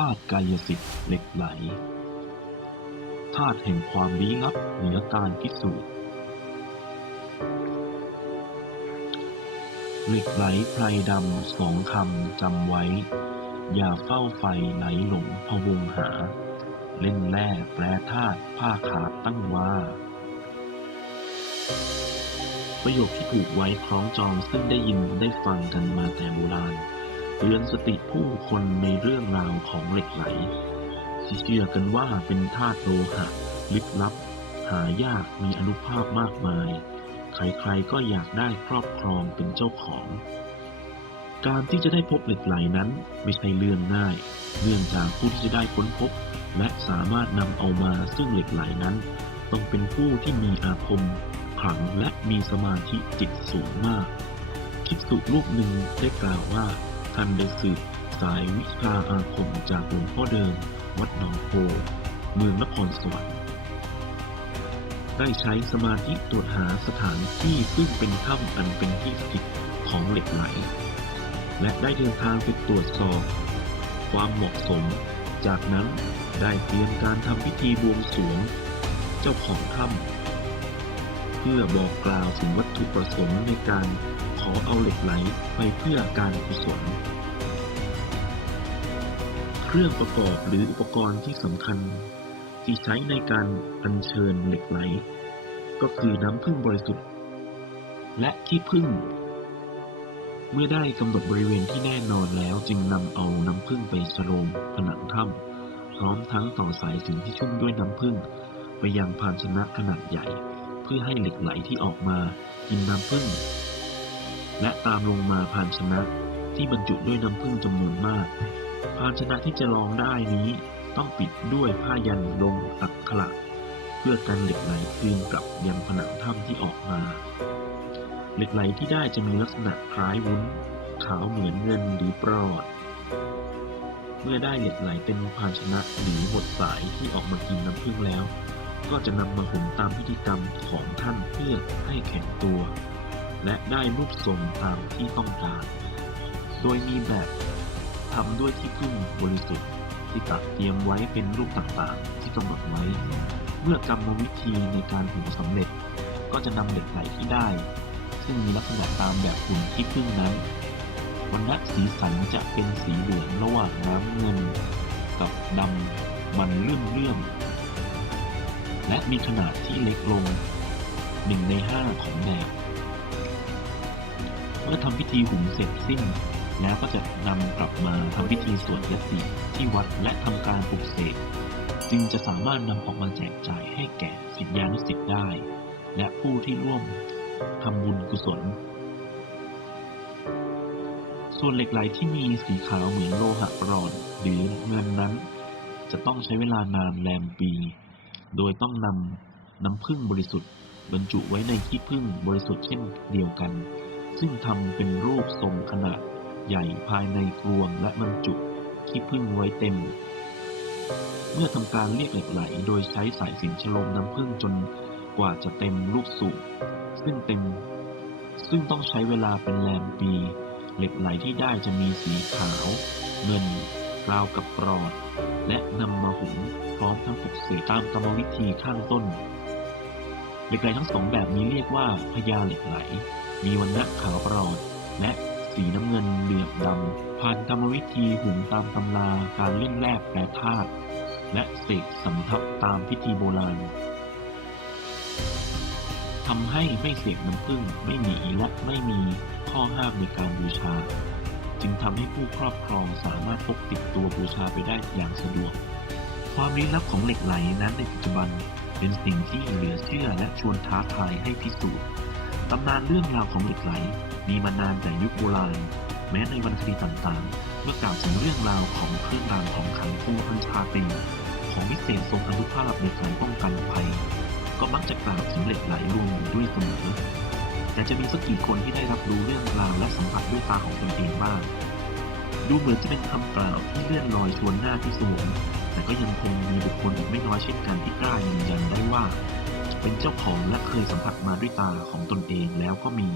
ธาตุกายสิทธิ์เหล็กไหลธาตุแห่งความลี้ลับเหนือการพิสูจน์เหล็กไหลไพรดำสองคำจำไว้ อย่าเฝ้าไฟไหลหลงพะวงหา เล่นแร่แปรธาตุผ้าขาดตั้งว่า ประโยคที่ถูกไว้คล้องจองซึ่งได้ยินได้ฟังกันมาแต่โบราณ เตือนสติผู้คนในเรื่องราวของเหล็กไหล ที่เชื่อกันว่าเป็นธาตุโลหะลึกลับ หายากมีอนุภาพมากมาย ใครๆก็อยากได้ครอบครองเป็นเจ้าของ การที่จะได้พบเหล็กไหลนั้นไม่ใช่เรื่องง่าย เนื่องจากผู้ที่จะได้ค้นพบ และสามารถนำเอามาซึ่งเหล็กไหลนั้น ต้องเป็นผู้ที่มีอาคมขลังและมีสมาธิจิตสูงมาก คิดสุรูปหนึ่งได้กล่าวว่า ท่านได้สืบสายวิชาอาคมจากหลวงพ่อเดิม วัดหนองโพ เมืองนครสวรรค์ ได้ใช้สมาธิตรวจหาสถานที่ซึ่งเป็นถ้ำอันเป็นที่สถิตของเหล็กไหล และได้เดินทางไปตรวจสอบ ความเหมาะสม จากนั้นได้เตรียมการทำพิธีบวงสรวง เจ้าของถ้ำเพื่อบอกกล่าวถึงวัตถุประสงค์ในการ อเอาเหล็กไหลไปเพื่อการกุศล เครื่องประกอบหรืออุปกรณ์ที่สำคัญ ที่ใช้ในการอัญเชิญเหล็กไหล ก็คือน้ำผึ้งบริสุทธิ์ และขี้ผึ้งเมื่อได้กำหนดบริเวณที่แน่นอนแล้วจึงนำเอาน้ำผึ้งไปฉโลมผนังถ้ำพร้อมทั้งต่อสายสิญจนที่ชุ่มด้วยน้ำผึ้งไปยังภาชนะขนาดใหญ่ เพื่อให้เหล็กไหลที่ออกมากินน้ำผึ้ง และตามลงมาภาชนะที่บรรจุด้วยน้ำผึ้งจำนวนมาก ภาชนะที่จะรองได้นี้ต้องปิดด้วยผ้ายันลงอักขระเพื่อกันเหล็กไหลคืนกลับยังผนังถ้ำที่ออกมา เหล็กไหลที่ได้จะมีลักษณะคล้ายวุ้น ขาวเหมือนเงินหรือปลอด เมื่อได้เหล็กไหลเป็นภาชนะหรือหมดสายที่ออกมากินน้ำผึ้งแล้ว ก็จะนำมาหุงตามพิธีกรรมของท่านเพื่อให้แข็งตัว และได้รูปทรงตามที่ต้องการ โดยมีแบบทำด้วยที่พึ่งบริสุทธิ์ที่ตัดเตรียมไว้เป็นรูปต่างๆ ที่กำหนดไว้ เมื่อกรรมวิธีในการหุงสำเร็จ ก็จะนำเหล็กไหลที่ได้ ซึ่งมีลักษณะตามแบบหุ่นที่พึ่งนั้นวันณะสีสันจะเป็นสีเหลืองระหว่างน้ำเงิน กับดำมันเลื่อมเลื่อมๆและมีขนาดที่เล็กลงหนึ่งในห้าของแบบ เมื่อทำพิธีหุงเสร็จสิ้น แล้วก็จะนำกลับมาทำพิธีสวดยติที่วัดและทำการปลุกเสกจึงจะสามารถนำออกมาแจกจ่ายให้แก่ศิษยานุศิษย์ได้ และผู้ที่ร่วมทำบุญกุศล ส่วนเหล็กไหลที่มีสีขาวเหมือนโลหะปรอนหรือเงินนั้น จะต้องใช้เวลานานแรมปี โดยต้องนำน้ำผึ้งบริสุทธิ์บรรจุไว้ในขี้ผึ้งบริสุทธิ์เช่นเดียวกัน ซึ่งทำเป็นรูปทรงขนาดใหญ่ภายในกรวงและบรรจุขี้ผึ้งไว้เต็ม เมื่อทำการเรียกเหล็กไหลโดยใช้สายสินฉโลมน้ำผึ้งจนกว่าจะเต็มลูกสูบซึ่งเต็ม ซึ่งต้องใช้เวลาเป็นแรมปี เหล็กไหลที่ได้จะมีสีขาว เงินราวกับปลอด และนำมาหุงพร้อมทั้งปลุกเสกตามกรรมวิธีข้างต้น เหล็กไหลทั้งสองแบบนี้เรียกว่าพญาเหล็กไหล มีวันณะขาวปลอด และสีน้ำเงินเหลือบดำผ่านกรรมวิธีหุงตามตำราการเล่นแร่แปรธาตุและเสกสำทับตามพิธีโบราณทำให้ไม่เสกน้ำผึ้งไม่หนีและไม่มีข้อห้ามในการบูชา จึงทำให้ผู้ครอบครองสามารถพกติดตัวบูชาไปได้อย่างสะดวก ความลี้ลับของเหล็กไหลนั้นในปัจจุบันเป็นสิ่งที่เหลือเชื่อและชวนท้าทายให้พิสูจน์ ตำนานเรื่องราวของเหล็กไหล มีมานานแต่ยุคโบราณ แม้ในวรรณคดีต่างๆ เมื่อกล่าวถึงเรื่องราวของเครื่องรางของขลังผู้พันชาตีของวิเศษทรงอนุภาพในการป้องกันภัย ก็มักจะกล่าวถึงเหล็กไหลรวมอยู่ด้วยเสมอแต่จะมีสักกี่คนที่ได้รับรู้เรื่องราวและสัมผัสด้วยตาของตนเองบ้าง ดูเหมือนจะเป็นคำกล่าวที่เลื่อนลอยชวนหน้าที่สวงแต่ก็ยังคงมีบุคคลอีกไม่น้อยเช่นกันที่กล้ายืนยันได้ว่า เป็นเจ้าของและเคยสัมผัสมาด้วยตาของตนเองแล้วก็มี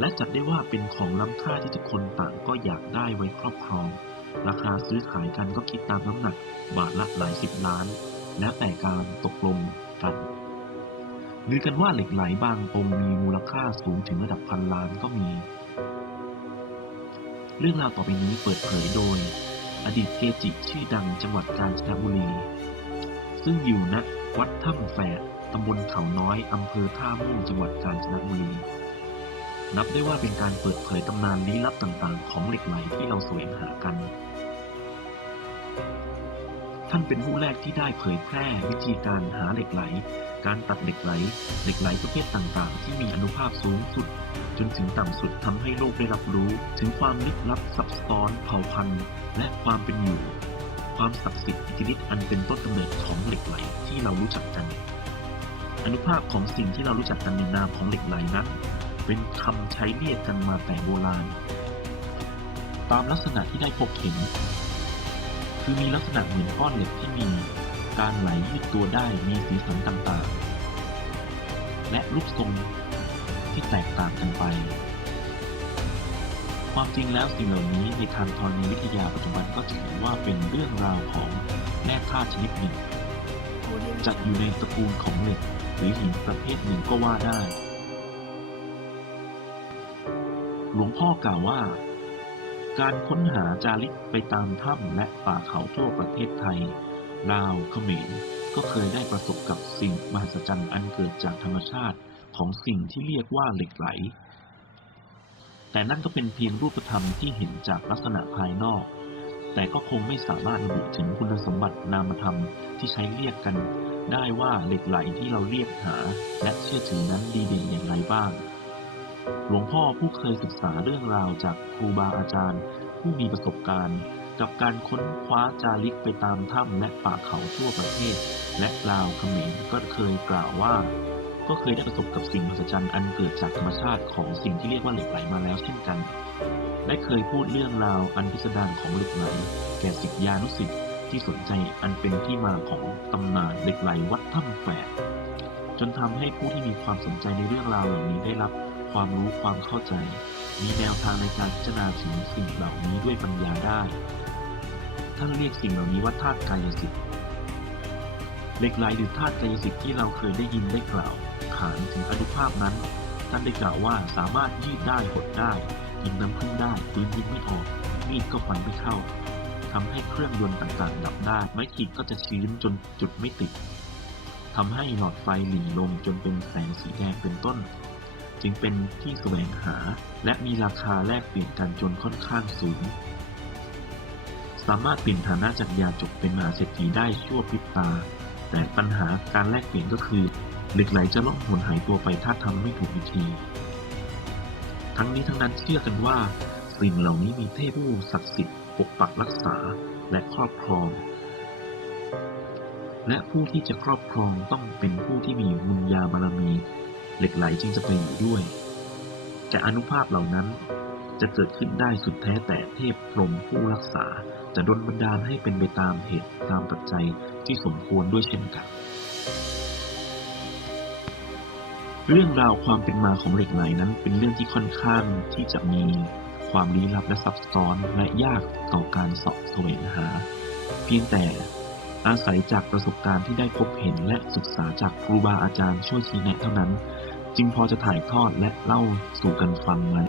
และจัดได้ว่าเป็นของล้ำค่าที่ทุกคนต่างก็อยากได้ไว้ครอบครอง ราคาซื้อขายกันก็คิดตามน้ำหนักบาทละหลายสิบล้าน แล้วแต่การตกลงกันลือกันว่าเหล็กไหลบางองค์มีมูลค่าสูงถึงระดับพันล้านก็มี เรื่องราวต่อไปนี้เปิดเผยโดย อดีตเกจิชื่อดังจังหวัดกาญจนบุรี ซึ่งอยู่ณ วัดถ้ำแฝดตำบลเขาน้อย อำเภอท่าม่วงจังหวัดกาญจนบุรี นับได้ว่าเป็นการเปิดเผยตำนานลี้ลับต่างๆ ของเหล็กไหลที่เราแสวงหากัน ท่านเป็นผู้แรกที่ได้เผยแพร่วิธีการหาเหล็กไหล การตัดเหล็กไหล เหล็กไหลประเภทต่างๆ ที่มีอนุภาพสูงสุด จนถึงต่ำสุดทำให้โลกได้รับรู้ ถึงความลึกลับซับซ้อนเผ่าพันธุ์และความเป็นอยู่ ความศักดิ์สิทธิ์อิทธิฤทธิ์อันเป็นต้นกำเนิดของเหล็กไหลที่เรารู้จักกันอนุภาพของสิ่งที่เรารู้จักกันในนามของเหล็กไหลนั้น เป็นคำใช้เรียกกันมาแต่โบราณ ตามลักษณะที่ได้พบเห็น คือมีลักษณะเหมือนก้อนเหล็กที่มีการไหลยืดตัวได้มีสีสันต่างๆ และรูปทรงที่แตกต่างกันไป ความจริงแล้วสิ่งเหล่านี้ในทางธรณีวิทยาปัจจุบันก็ถือว่าเป็นเรื่องราวของแร่ธาตุชนิดหนึ่งจัดอยู่ในตระกูลของเหล็กหรือหินประเภทหนึ่งก็ว่าได้ หลวงพ่อกล่าวว่า การค้นหาจาริกไปตามถ้ำและป่าเขาทั่วประเทศไทยลาวเขมรก็เคยได้ประสบกับสิ่งมหัศจรรย์อันเกิดจากธรรมชาติของสิ่งที่เรียกว่าเหล็กไหล แต่นั่นก็เป็นเพียงรูปธรรมที่เห็นจากลักษณะภายนอก แต่ก็คงไม่สามารถระบุถึงคุณสมบัตินามธรรมที่ใช้เรียกกัน ได้ว่าเหล็กไหลที่เราเรียกหา และเชื่อถือนั้นดีเด่นอย่างไรบ้าง หลวงพ่อผู้เคยศึกษาเรื่องราวจากครูบาอาจารย์ ผู้มีประสบการณ์ กับการค้นคว้าจาริกไปตามถ้ำและป่าเขาทั่วประเทศ และลาวเขมรก็เคยกล่าวว่า ก็เคยได้ประสบกับสิ่งมหัศจรรย์อันเกิดจากธรรมชาติของสิ่งที่เรียกว่าเหล็กไหลมาแล้วเช่นกันได้เคยพูดเรื่องราวอันพิสดารของเหล็กไหลแก่ศิษยานุศิษย์ที่สนใจอันเป็นที่มาของตำนานเหล็กไหลวัดถ้ำแฝดจนทำให้ผู้ที่มีความสนใจในเรื่องราวเหล่านี้ได้รับความรู้ความเข้าใจ มีแนวทางในการพิจารณาถึงสิ่งเหล่านี้ด้วยปัญญาได้ ท่านเรียกสิ่งเหล่านี้ว่าธาตุกายสิทธิ์เหล็กไหลหรือธาตุกายสิทธิ์ที่เราเคยได้ยินได้กล่าว ขานถึงอนุภาพนั้น ท่านได้กล่าวว่าสามารถยืดได้หดได้ยิงน้ำพึ่งได้ปืนยิงไม่ออกมีดก็ฟันไม่เข้าทำให้เครื่องยนต์ต่างๆ ดับได้ไม้ขีดก็จะชื้นจนจุดไม่ติดทำให้หลอดไฟหลีลงจนเป็นแสงสีแดงเป็นต้น จึงเป็นที่แสวงหาและมีราคาแลกเปลี่ยนกันจนค่อนข้างสูง สามารถเปลี่ยนฐานะจากยาจกเป็นมหาเศรษฐีได้ชั่วพริบตา แต่ปัญหาการแลกเปลี่ยนก็คือ เหล็กไหลจะล่องหนหายตัวไปถ้าทำไม่ถูกวิธี ทั้งนี้ทั้งนั้นเชื่อกันว่า สิ่งเหล่านี้มีเทพผู้ศักดิ์สิทธิ์ปกปักรักษาและครอบครอง และผู้ที่จะครอบครองต้องเป็นผู้ที่มีบุญญาบารมี เหล็กไหลจึงจะไปอยู่ด้วย แต่อนุภาพเหล่านั้นจะเกิดขึ้นได้สุดแท้แต่เทพพรหมผู้รักษา จะดลบันดาลให้เป็นไปตามเหตุตามปัจจัยที่สมควรด้วยเช่นกัน เรื่องราวความเป็นมาของเหล็กไหลนั้นเป็นเรื่องที่ค่อนข้างที่จะมีความลี้ลับและซับซ้อนและยากต่อการสอบแสวงหา เพียงแต่อาศัยจากประสบการณ์ที่ได้พบเห็นและศึกษาจากครูบาอาจารย์ช่วยชี้แนะเท่านั้น จึงพอจะถ่ายทอดและเล่าสู่กันฟังมา